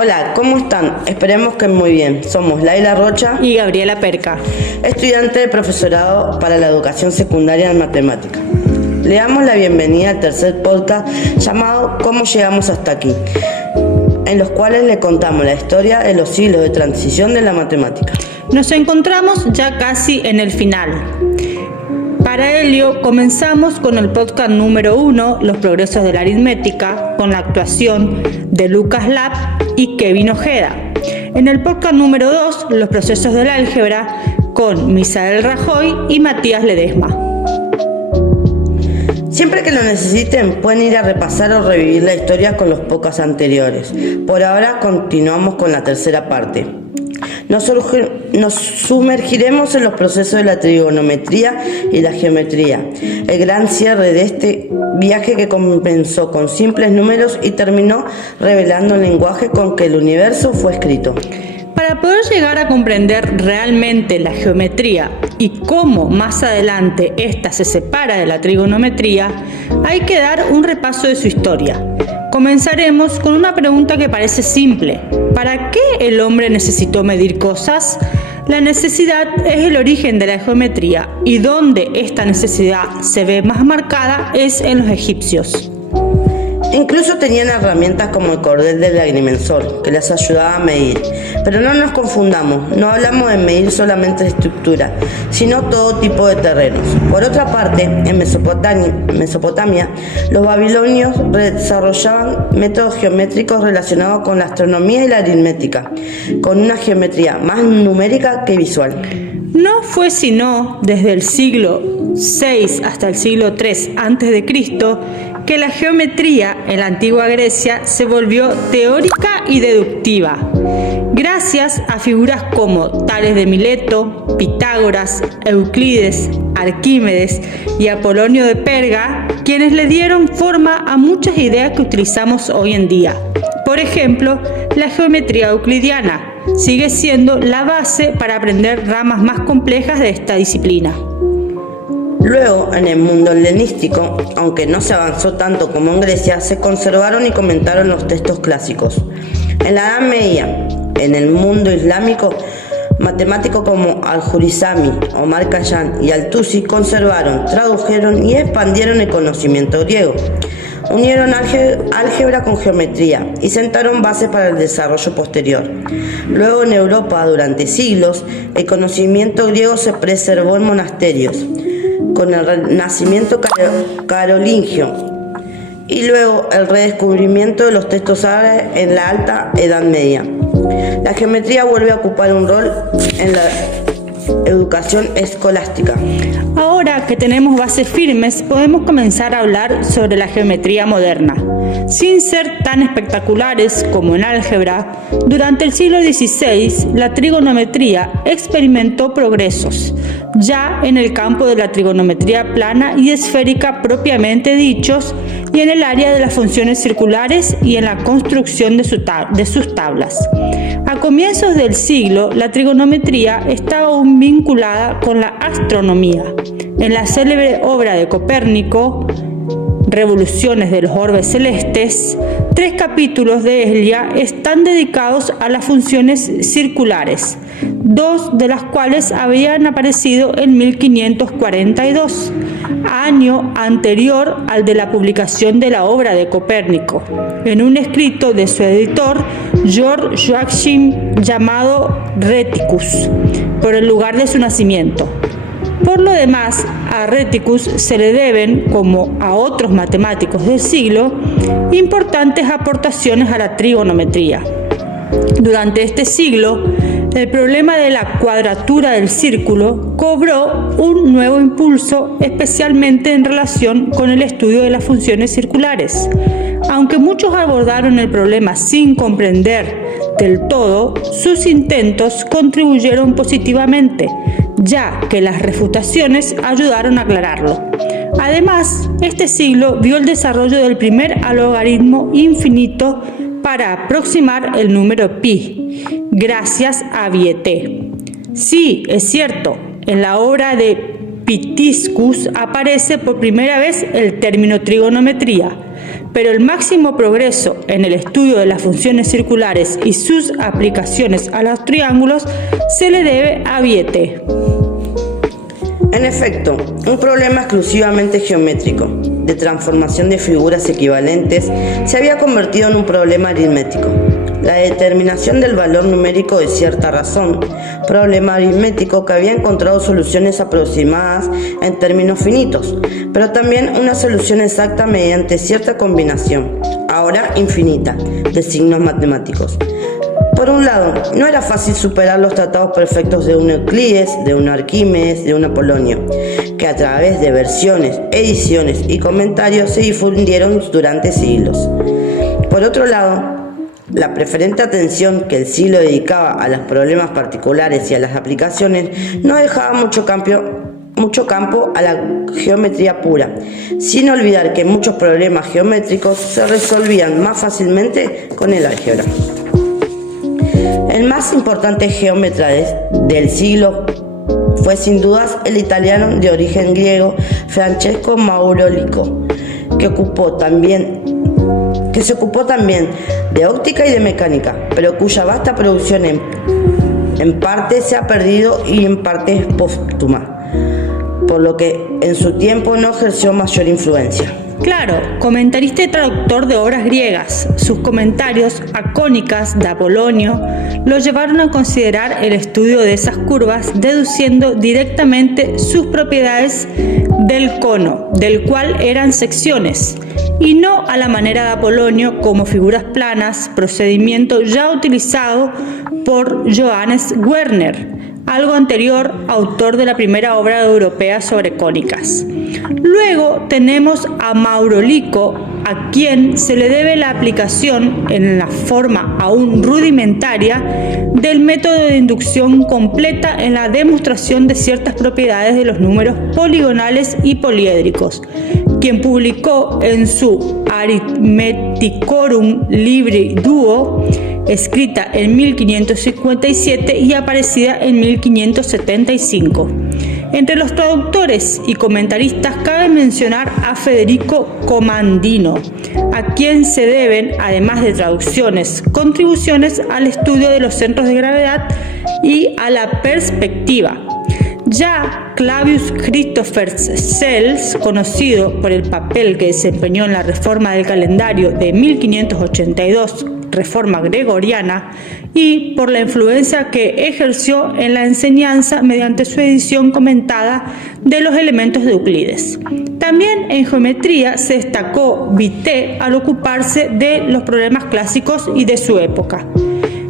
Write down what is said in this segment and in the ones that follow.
Hola, ¿cómo están? Esperemos que muy bien. Somos Laila Rocha y Gabriela Perca, estudiante de profesorado para la educación secundaria en matemática. Le damos la bienvenida al tercer podcast llamado ¿Cómo llegamos hasta aquí?, en los cuales le contamos la historia de los siglos de transición de la matemática. Nos encontramos ya casi en el final. Para ello, comenzamos con el podcast número 1, Los progresos de la aritmética, con la actuación de Lucas Lab y Kevin Ojeda. En el podcast número 2, Los procesos del álgebra, con Misael Rajoy y Matías Ledesma. Siempre que lo necesiten, pueden ir a repasar o revivir la historia con los podcasts anteriores. Por ahora, continuamos con la tercera parte. Nos sumergiremos en los procesos de la trigonometría y la geometría, el gran cierre de este viaje que comenzó con simples números y terminó revelando el lenguaje con que el universo fue escrito. Para poder llegar a comprender realmente la geometría y cómo más adelante ésta se separa de la trigonometría, hay que dar un repaso de su historia. Comenzaremos con una pregunta que parece simple. ¿Para qué el hombre necesitó medir cosas? La necesidad es el origen de la geometría y donde esta necesidad se ve más marcada es en los egipcios. Incluso tenían herramientas como el cordel del agrimensor, que les ayudaba a medir. Pero no nos confundamos, no hablamos de medir solamente estructura, sino todo tipo de terrenos. Por otra parte, en Mesopotamia, los babilonios desarrollaban métodos geométricos relacionados con la astronomía y la aritmética, con una geometría más numérica que visual. No fue sino desde el siglo VI hasta el siglo III a.C. que la geometría en la antigua Grecia se volvió teórica y deductiva, gracias a figuras como Tales de Mileto, Pitágoras, Euclides, Arquímedes y Apolonio de Perga, quienes le dieron forma a muchas ideas que utilizamos hoy en día. Por ejemplo, la geometría euclidiana sigue siendo la base para aprender ramas más complejas de esta disciplina. Luego, en el mundo helenístico, aunque no se avanzó tanto como en Grecia, se conservaron y comentaron los textos clásicos. En la Edad Media, en el mundo islámico, matemáticos como Al-Jurizami, Omar Khayyam y Al-Tusi conservaron, tradujeron y expandieron el conocimiento griego. Unieron álgebra con geometría y sentaron bases para el desarrollo posterior. Luego, en Europa, durante siglos, el conocimiento griego se preservó en monasterios, con el renacimiento carolingio, y luego el redescubrimiento de los textos árabes en la Alta Edad Media. La geometría vuelve a ocupar un rol en la educación escolástica. Ahora que tenemos bases firmes, podemos comenzar a hablar sobre la geometría moderna. Sin ser tan espectaculares como en álgebra, durante el siglo XVI la trigonometría experimentó progresos, ya en el campo de la trigonometría plana y esférica propiamente dichos, y en el área de las funciones circulares y en la construcción de sus tablas. A comienzos del siglo, la trigonometría estaba aún vinculada con la astronomía. En la célebre obra de Copérnico, Revoluciones de los orbes celestes, 3 capítulos de ella están dedicados a las funciones circulares, 2 de las cuales habían aparecido en 1542, año anterior al de la publicación de la obra de Copérnico, en un escrito de su editor, George Joachim, llamado Reticus, por el lugar de su nacimiento. Por lo demás, a Reticus se le deben, como a otros matemáticos del siglo, importantes aportaciones a la trigonometría. Durante este siglo, el problema de la cuadratura del círculo cobró un nuevo impulso, especialmente en relación con el estudio de las funciones circulares. Aunque muchos abordaron el problema sin comprender del todo, sus intentos contribuyeron positivamente, ya que las refutaciones ayudaron a aclararlo. Además, este siglo vio el desarrollo del primer logaritmo infinito para aproximar el número pi, gracias a Viete. Sí, es cierto, en la obra de Pitiscus aparece por primera vez el término trigonometría, pero el máximo progreso en el estudio de las funciones circulares y sus aplicaciones a los triángulos se le debe a Viete. En efecto, un problema exclusivamente geométrico, de transformación de figuras equivalentes, se había convertido en un problema aritmético. La determinación del valor numérico de cierta razón, problema aritmético que había encontrado soluciones aproximadas en términos finitos, pero también una solución exacta mediante cierta combinación, ahora infinita, de signos matemáticos. Por un lado, no era fácil superar los tratados perfectos de un Euclides, de un Arquímedes, de un Apolonio, que a través de versiones, ediciones y comentarios se difundieron durante siglos. Por otro lado, la preferente atención que el siglo dedicaba a los problemas particulares y a las aplicaciones no dejaba mucho campo a la geometría pura, sin olvidar que muchos problemas geométricos se resolvían más fácilmente con el álgebra. El más importante geómetra del siglo fue sin dudas el italiano de origen griego Francesco Maurolico, que se ocupó también de óptica y de mecánica, pero cuya vasta producción en parte se ha perdido y en parte es póstuma, por lo que en su tiempo no ejerció mayor influencia. Claro, comentarista y traductor de obras griegas, sus comentarios a Cónicas de Apolonio lo llevaron a considerar el estudio de esas curvas, deduciendo directamente sus propiedades del cono, del cual eran secciones, y no a la manera de Apolonio como figuras planas, procedimiento ya utilizado por Johannes Werner, algo anterior, autor de la primera obra europea sobre cónicas. Luego tenemos a Maurolico, a quien se le debe la aplicación en la forma aún rudimentaria del método de inducción completa en la demostración de ciertas propiedades de los números poligonales y poliédricos, quien publicó en su Arithmeticorum Libri Duo, escrita en 1557 y aparecida en 1575. Entre los traductores y comentaristas cabe mencionar a Federico Comandino, a quien se deben, además de traducciones, contribuciones al estudio de los centros de gravedad y a la perspectiva. Ya Clavius Christophers Sells, conocido por el papel que desempeñó en la reforma del calendario de 1582, reforma gregoriana, y por la influencia que ejerció en la enseñanza mediante su edición comentada de los elementos de Euclides. También en geometría se destacó Vitet al ocuparse de los problemas clásicos y de su época.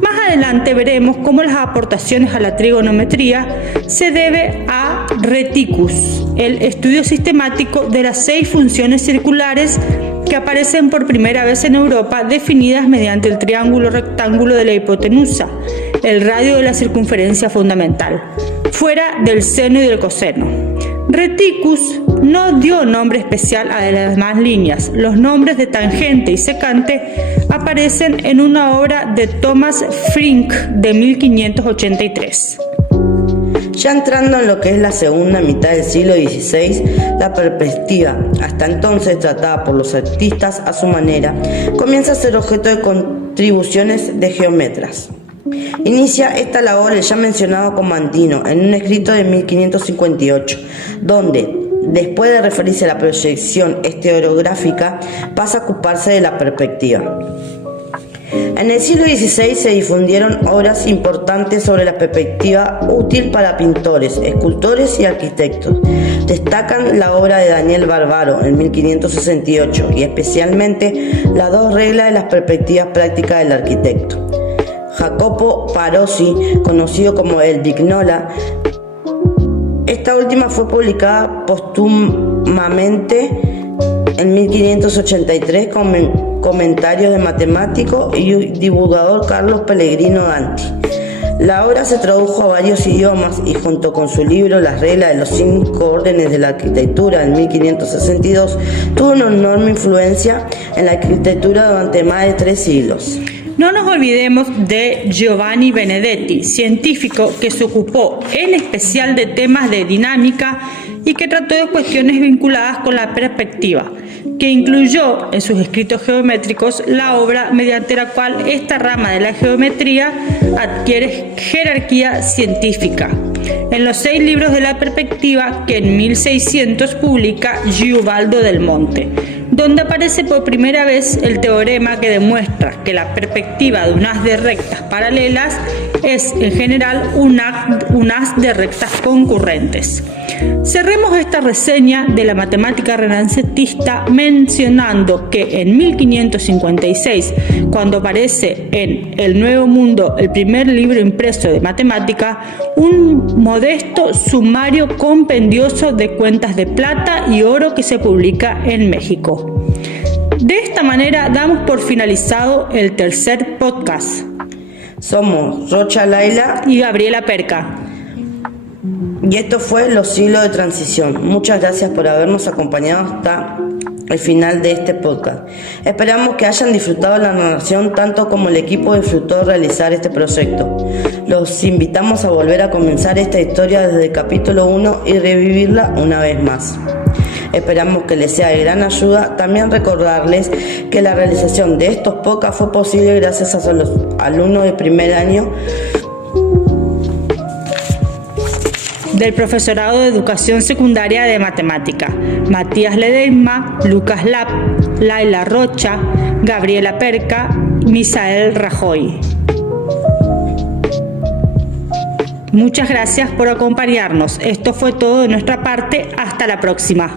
Más adelante veremos cómo las aportaciones a la trigonometría se debe a Reticus, el estudio sistemático de las 6 funciones circulares que aparecen por primera vez en Europa, definidas mediante el triángulo rectángulo de la hipotenusa, el radio de la circunferencia fundamental, fuera del seno y del coseno. Reticus no dio nombre especial a las demás líneas. Los nombres de tangente y secante aparecen en una obra de Thomas Frink de 1583. Ya entrando en lo que es la segunda mitad del siglo XVI, la perspectiva, hasta entonces tratada por los artistas a su manera, comienza a ser objeto de contribuciones de geómetras. Inicia esta labor el ya mencionado Comandino en un escrito de 1558, donde, después de referirse a la proyección estereográfica, pasa a ocuparse de la perspectiva. En el siglo XVI se difundieron obras importantes sobre la perspectiva, útil para pintores, escultores y arquitectos. Destacan la obra de Daniel Barbaro en 1568 y especialmente las 2 reglas de las perspectivas prácticas del arquitecto. Jacopo Barozzi, conocido como el Vignola. Esta última fue publicada póstumamente en 1583 con comentarios de matemático y divulgador Carlos Pellegrino Danti. La obra se tradujo a varios idiomas y junto con su libro Las reglas de los 5 órdenes de la arquitectura en 1562 tuvo una enorme influencia en la arquitectura durante más de 3 siglos. No nos olvidemos de Giovanni Benedetti, científico que se ocupó en especial de temas de dinámica y que trató de cuestiones vinculadas con la perspectiva. que incluyó en sus escritos geométricos la obra mediante la cual esta rama de la geometría adquiere jerarquía científica, en los 6 libros de la perspectiva que en 1600 publica Giubaldo del Monte, donde aparece por primera vez el teorema que demuestra que la perspectiva de un haz de rectas paralelas es en general un haz de rectas concurrentes. Cerremos esta reseña de la matemática renacentista mencionando que en 1556, cuando aparece en El Nuevo Mundo el primer libro impreso de matemática, un modesto sumario compendioso de cuentas de plata y oro que se publica en México. De esta manera damos por finalizado el tercer podcast. Somos Rocha Laila y Gabriela Perca. Y esto fue Los Siglos de Transición. Muchas gracias por habernos acompañado hasta el final de este podcast. Esperamos que hayan disfrutado la narración tanto como el equipo disfrutó realizar este proyecto. Los invitamos a volver a comenzar esta historia desde el capítulo 1 y revivirla una vez más. Esperamos que les sea de gran ayuda. También recordarles que la realización de estos podcasts fue posible gracias a los alumnos de primer año del Profesorado de Educación Secundaria de Matemática: Matías Ledesma, Lucas Lap, Laila Rocha, Gabriela Perca, Misael Rajoy. Muchas gracias por acompañarnos. Esto fue todo de nuestra parte. Hasta la próxima.